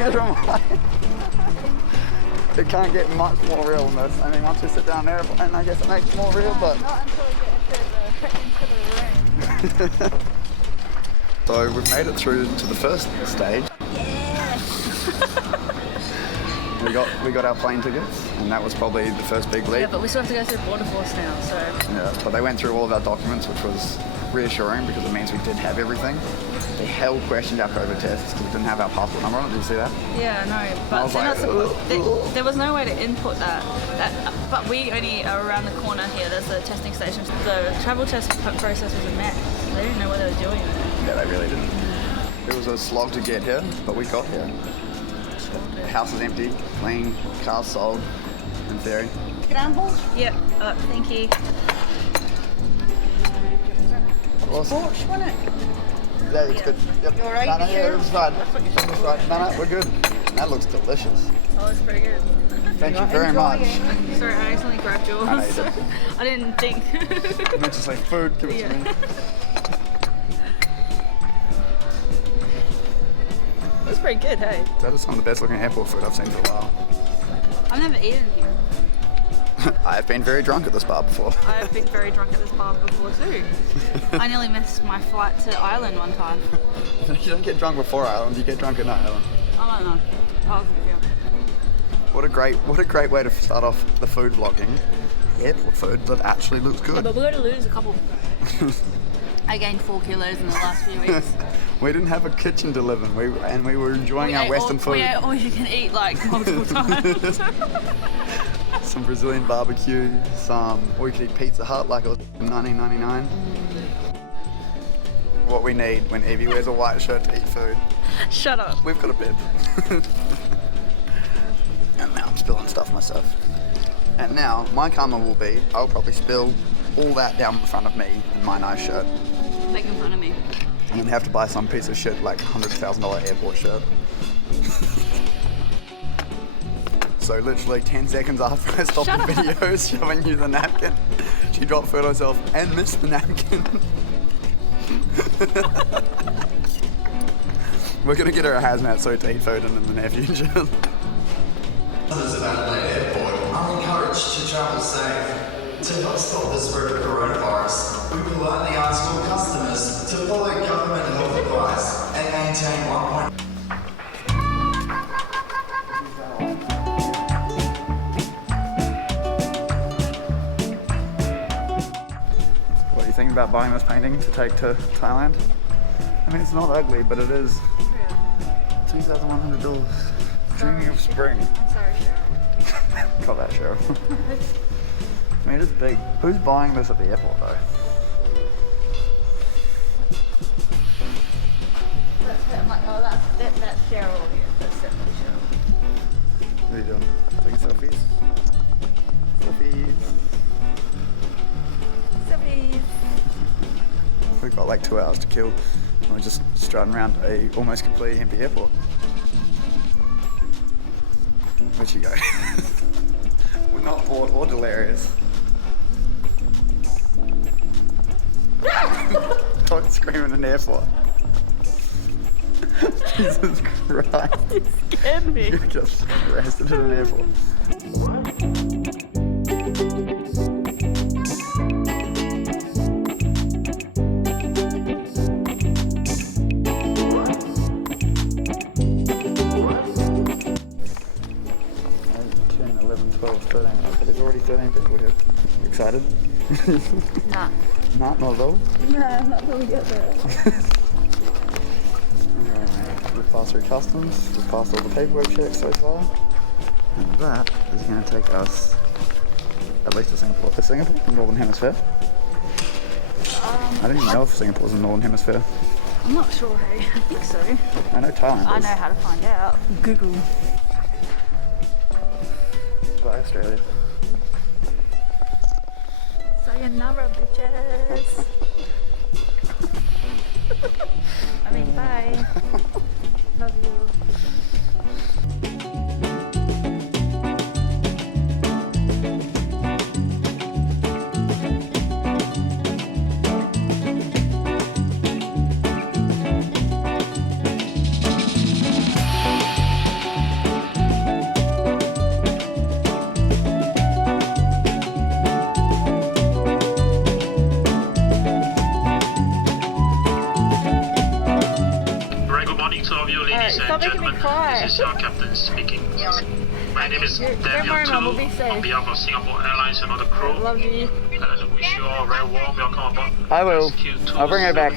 Neither am I. It can't get much more real than this. I mean, once you sit down there, and I guess it makes it more real, but... Not until we get into the room. So we've made it through to the first stage. Yeah! We got our plane tickets, and that was probably the first big leap. Yeah, but we still have to go through border force now, so... Yeah, but they went through all of our documents, which was reassuring because it means we did have everything. They hell questioned our COVID tests because we didn't have our passport number on it. Did you see that? Yeah, no, but there was no way to input that. But we only are around the corner here. There's a testing station. The travel test process was a mess. They didn't know what they were doing. Yeah, they really didn't. It was a slog to get here, but we got here. The house is empty, clean, cars sold, in theory. Scrambled? Yep. Thank you. Awesome. Torch, wasn't it? Yeah, it's good. Yep. You alright? No, no, yeah, it's fine. That's what you said. It's fine. No, we're good. That looks delicious. Oh, it's pretty good. Thank you very much. Sorry, I accidentally grabbed yours. I know you did. I didn't think. I meant to say food, give it to me. It's pretty good, hey? That is some of the best looking airport food I've seen for a while. I've never eaten here. I have been very drunk at this bar before. I have been very drunk at this bar before too. I nearly missed my flight to Ireland one time. You don't get drunk before Ireland, you get drunk at night Ireland. I don't know. Oh, yeah. What a great way to start off the food vlogging. Airport food that actually looks good. Yeah, but we're going to lose a couple. I gained 4 kilos in the last few weeks. We didn't have a kitchen to live in, and we were enjoying our Western food. We ate all you can eat like multiple times. Some Brazilian barbecue, or you could eat Pizza Hut like it was $19.99. What we need when Evie wears a white shirt to eat food. Shut up. We've got a bed. And now I'm spilling stuff myself. And now my karma will be, I'll probably spill all that down in front of me in my nice shirt. Make in front of me. I'm gonna have to buy some piece of shit like $100,000 airport shirt. So literally 10 seconds after I stopped the video showing you the napkin, she dropped food on herself and missed the napkin. We're gonna get her a hazmat suit to eat food in the near future. Visitors of Adelaide Airport are encouraged to travel safe. To help stop the spread of coronavirus, we politely ask all customers to follow government health advice and maintain 1. What do you think about buying this painting to take to Thailand? I mean, it's not ugly, but it is $2,100. Dreaming of spring. I'm sorry, Cheryl. Got that, Cheryl. I mean, it is big. Who's buying this at the airport, though? I'm like, oh, that's Cheryl. Yeah, that's definitely Cheryl. What are you doing? Taking selfies? Selfies. We've got like 2 hours to kill. And we're just strutting around a almost completely empty airport. Where'd she go? We're not bored or delirious. Don't scream in an airport. Jesus Christ. You scared me. You're just arrested in an airport. There's already 13 people here. Excited? Nah. Not at all. Nah, not till we get there. Alright, we've passed through customs, we've passed all the paperwork checks so far. And that is going to take us at least to Singapore. Is Singapore the Northern Hemisphere? I don't even know if Singapore's in the Northern Hemisphere. I'm not sure, hey. I think so. I know Thailand is. I know how to find out. Google. Bye, Australia. Sayonara, bitches. I mean, bye. Love you. Stop making me cry. This is your captain speaking. My name is Don't Daniel worry, Mum, we'll be Tu, safe. on behalf of Singapore Airlines and all the crew. Love you. And wish you all a very warm welcome aboard. I will. SQ278. I'll bring her back.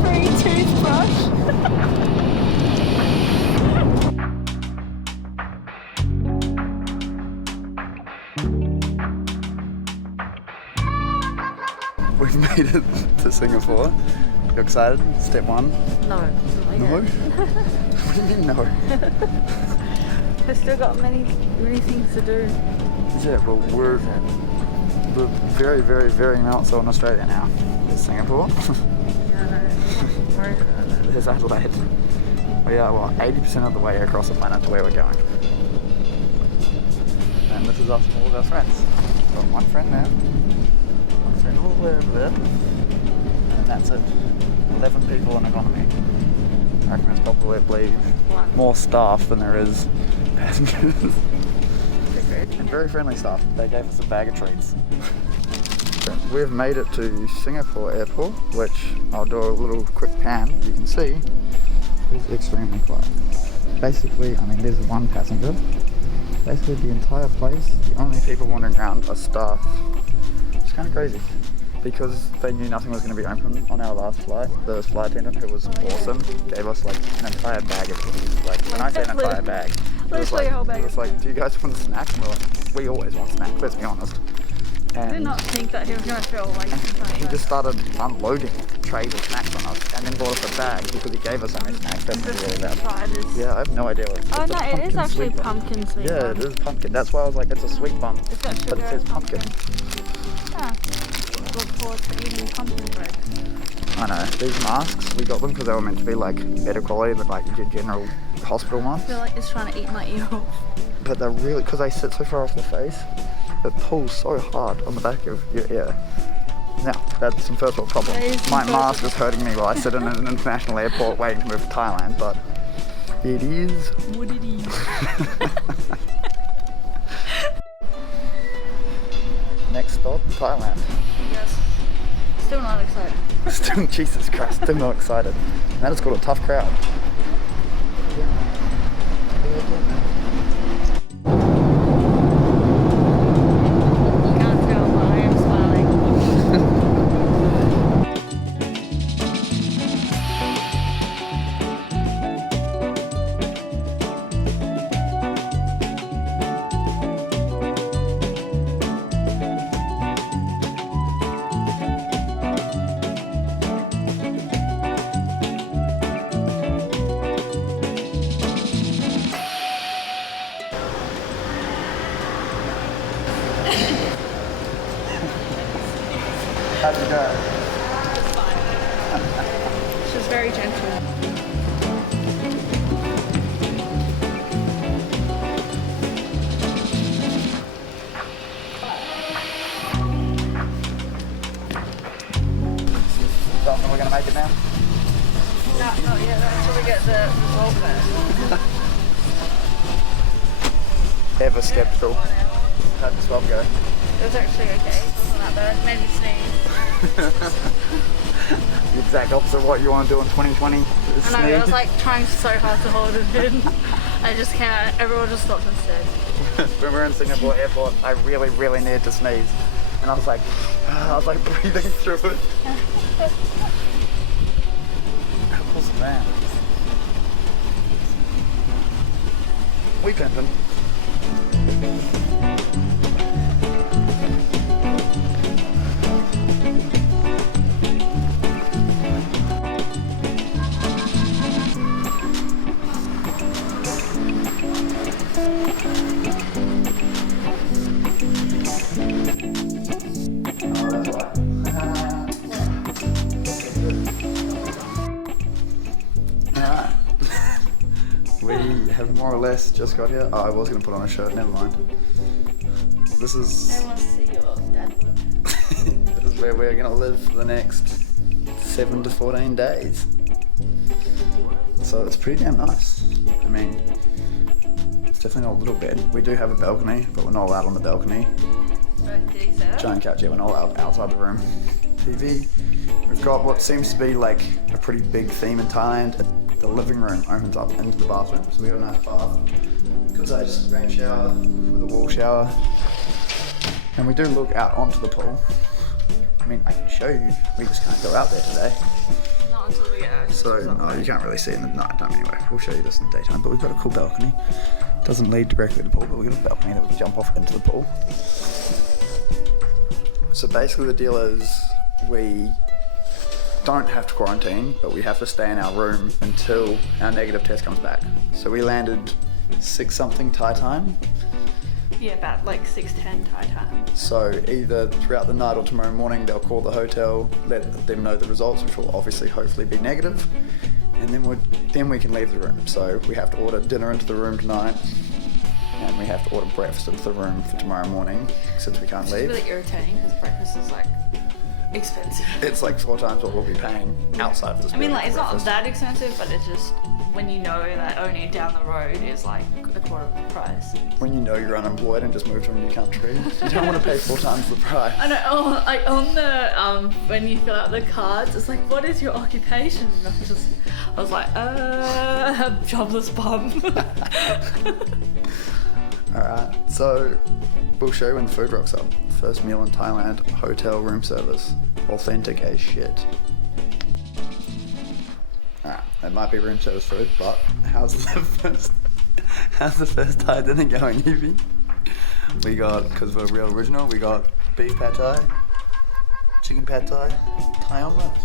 Free toothbrush. We've made it to Singapore. You excited? Step one. No. No? What do you mean no? I've still got many things to do. Yeah, well we're very, very, very not so in Australia now. There's Singapore. There's Adelaide. We are, what, 80% of the way across the planet to where we're going. And this is us, all of our friends. Got one friend now. One friend all the way over there. And that's it. 11 people in economy. I reckon it's probably more staff than there is passengers. And very friendly staff. They gave us a bag of treats. We've made it to Singapore airport, which I'll do a little quick pan. You can see it's extremely quiet. Basically, I mean, there's one passenger. Basically, the entire place, the only people wandering around are staff. It's kind of crazy because they knew nothing was going to be open on our last flight. The flight attendant, who was awesome, gave us like an entire bag of goodies. Like, when I say an entire bag, it was like, do you guys want a snack? And we're like, we always want a snack, let's be honest. I did And not think that he was going to feel like he just started unloading trays of snacks on us and then bought us a bag because he gave us so many snacks. That's really bad. Yeah, I have no idea what it is. Oh It's a no, it is pumpkin actually sweet bun. pumpkin sweet Yeah, bun. it is pumpkin. That's why I was like, it's a sweet bun, It's got sugar but it says and pumpkin. Ah, look forward to eating pumpkin bread. I know. These masks, we got them because they were meant to be like better quality than like your general hospital I masks. feel like it's trying to eat my ear off. But they're really, because they sit so far off the face, it pulls so hard on the back of your ear. Now, that's some first world problem. That is some My first mask is hurting me while I sit in an international airport waiting to move to Thailand, but it is. What it is. Next stop, Thailand. Yes. Still not excited. Still, Jesus Christ, still not excited. And that is called a tough crowd. You can't tell, but I am smiling. How'd you go? She was very gentle. Don't think we're gonna make it now? No, not yet. Until we get the result first. Ever skeptical. How'd the swab go? It was actually okay. It wasn't that bad. It made me sneeze. The exact opposite of what you want to do in 2020. I know, I was like trying so hard to hold it in. I just can't. Everyone just stopped and said. When we were in Singapore airport, I really, really needed to sneeze. And I was like breathing through it. How was that? We pimping. Alright. We have more or less just got here. Oh, I was going to put on a shirt, never mind. This is... I want to see your dad This is where we're gonna live for the next 7 to 14 days. So it's pretty damn nice. I mean, it's definitely not a little bed. We do have a balcony, but we're not allowed on the balcony. Did he say that? Giant couch, yeah, we're not allowed outside the room. TV. We've got what seems to be like a pretty big theme in Thailand. The living room opens up into the bathroom, so we have a nice bath. Because I just rain shower with a wall shower. And we do look out onto the pool. I mean, I can show you. We just can't go out there today. Not until we get out. So, no, you can't really see in the night time anyway. We'll show you this in the daytime. But we've got a cool balcony. Doesn't lead directly to the pool, but we've got a balcony that we can jump off into the pool. So basically the deal is we don't have to quarantine, but we have to stay in our room until our negative test comes back. So we landed 6 something Thai time. Yeah, about like 6:10 Thai time. So either throughout the night or tomorrow morning they'll call the hotel, let them know the results, which will obviously hopefully be negative, and then we can leave the room. So we have to order dinner into the room tonight, and we have to order breakfast into the room for tomorrow morning since we can't leave. It's really irritating because breakfast is like expensive. It's like 4 times what we'll be paying outside of this. I mean, like, it's not breakfast. that expensive, but it's just when you know that only down the road is like a quarter of the price. When you know you're unemployed and just moved to a new country, you don't want to pay 4 times the price. I know. Oh, like on the when you fill out the cards, it's like, what is your occupation? And I was like, jobless bum. Alright, so we'll show you when the food rocks up. First meal in Thailand, hotel room service. Authentic as shit. Alright, that might be room service food, but how's the first Thai dinner going, Evie? We got, because we're real original, we got beef pad thai, chicken pad thai, Thai omelette,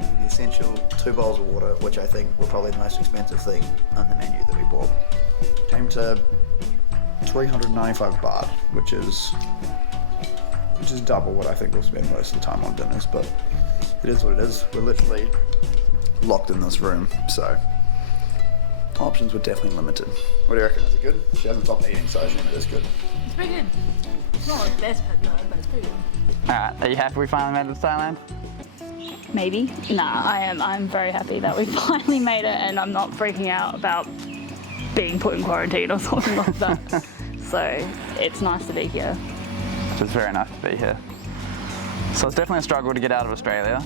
the essential 2 bowls of water, which I think were probably the most expensive thing on the menu that we bought. Came to 395 baht, which is double what I think we'll spend most of the time on dinners, but it is what it is. We're literally locked in this room, so options were definitely limited. What do you reckon? Is it good? She hasn't stopped eating, so I assume it is good. It's pretty good. It's not like best pet though, but it's pretty good. Alright, are you happy we finally made it to Thailand? Maybe. Nah, I am. I'm very happy that we finally made it, and I'm not freaking out about being put in quarantine or something like that. So it's nice to be here. It's very nice to be here. So it's definitely a struggle to get out of Australia.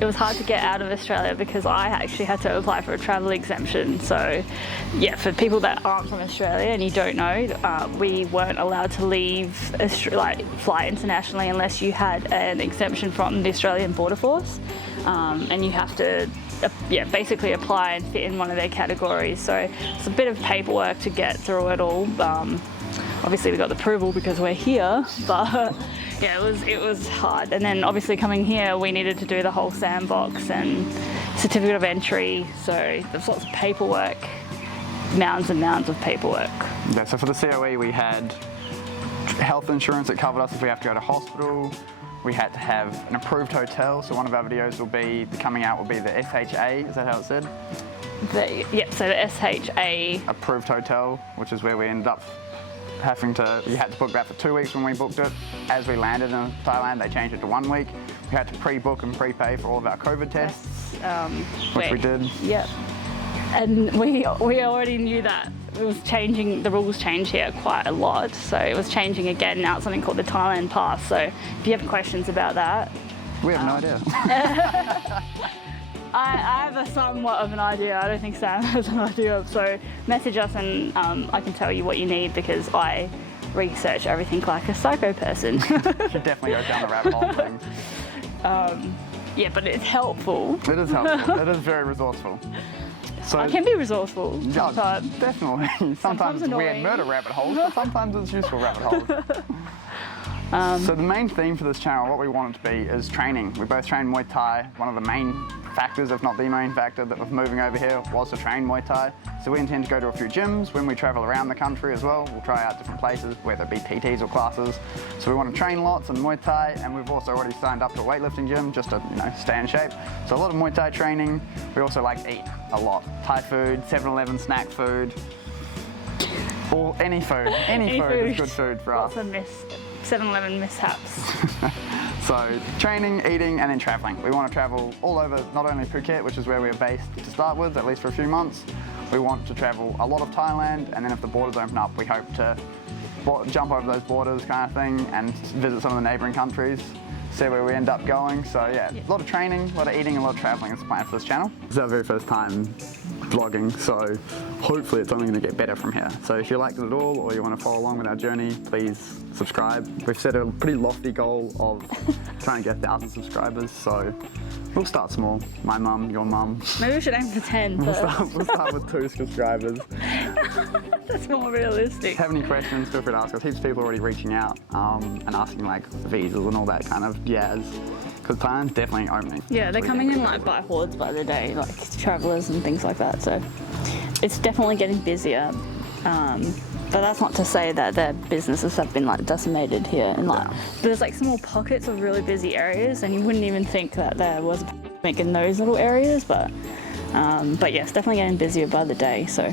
It was hard to get out of Australia because I actually had to apply for a travel exemption. So yeah, for people that aren't from Australia and you don't know, we weren't allowed to leave, fly internationally unless you had an exemption from the Australian Border Force. And you have to basically apply and fit in one of their categories. So it's a bit of paperwork to get through it all. Obviously we got the approval because we're here, but yeah, it was hard. And then obviously coming here, we needed to do the whole sandbox and certificate of entry. So there's lots of paperwork, mounds and mounds of paperwork. Yeah, so for the COE we had health insurance that covered us if we have to go to hospital. We had to have an approved hotel, so one of our videos will be coming out will be the SHA, is that how it's said? So the SHA approved hotel, which is where we ended up you had to book that for 2 weeks when we booked it. As we landed in Thailand, they changed it to 1 week. We had to pre-book and prepay for all of our COVID tests, which we did. Yep. And we already knew that it was changing, the rules changed here quite a lot. So it was changing again, now it's something called the Thailand Pass. So if you have questions about that. We have no idea. I have a somewhat of an idea. I don't think Sam has an idea. So message us and I can tell you what you need because I research everything like a psycho person. You should definitely go down the rabbit hole thing. Yeah, but it's helpful. It is helpful. It is very resourceful. So I can be resourceful yeah, sometimes. definitely. Sometimes it's weird murder rabbit holes, but sometimes it's useful rabbit holes. So the main theme for this channel, what we want it to be, is training. We both train Muay Thai. One of the main factors, if not the main factor, that was moving over here was to train Muay Thai. So we intend to go to a few gyms when we travel around the country as well. We'll try out different places, whether it be PTs or classes. So we want to train lots in Muay Thai, and we've also already signed up to a weightlifting gym just to stay in shape. So a lot of Muay Thai training. We also like to eat a lot. Thai food, 7-Eleven snack food, or any food. Any food is good food for us. Lots of 7-Eleven mishaps. So training, eating, and then traveling. We want to travel all over, not only Phuket, which is where we're based to start with, at least for a few months. We want to travel a lot of Thailand, and then if the borders open up, we hope to jump over those borders kind of thing and visit some of the neighbouring countries, see where we end up going. So yeah, a lot of training, a lot of eating, a lot of traveling is the plan for this channel. This is our very first time vlogging, so hopefully it's only going to get better from here. So if you liked it at all, or you want to follow along with our journey, please subscribe. We've set a pretty lofty goal of trying to get 1,000 subscribers, so we'll start small. My mum, your mum. Maybe we should aim for 10 first. We'll start with 2 subscribers. That's more realistic. If you have any questions, feel free to ask us. Heaps of people already reaching out and asking like visas and all that kind of jazz. Because Thailand's definitely opening. Yeah, they're coming in like by hordes by the day, like travellers and things like that. So it's definitely getting busier. But that's not to say that their businesses have been like decimated here. And like there's like small pockets of really busy areas, and you wouldn't even think that there was a pandemic in those little areas. But yes, definitely getting busier by the day. So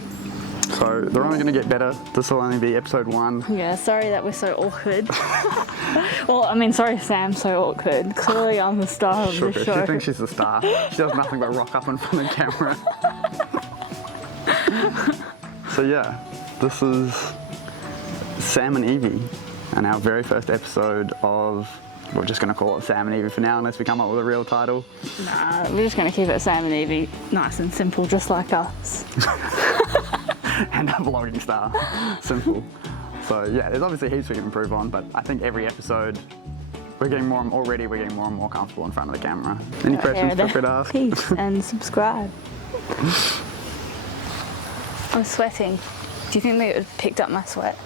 they're only going to get better. This will only be episode 1. Yeah, sorry that we're so awkward. Well, I mean, sorry Sam, so awkward. Clearly I'm the star of the show. She thinks she's the star. She does nothing but rock up in front of the camera. So yeah, this is Sam and Evey, and our very first episode of, we're just going to call it Sam and Evey for now, unless we come up with a real title. Nah, we're just going to keep it Sam and Evey, nice and simple, just like us. And a vlogging star. Simple. So yeah, there's obviously heaps we can improve on, but I think every episode we're getting more and more comfortable in front of the camera. Any questions, feel free to ask. Peace and subscribe. I'm sweating. Do you think they would have picked up my sweat?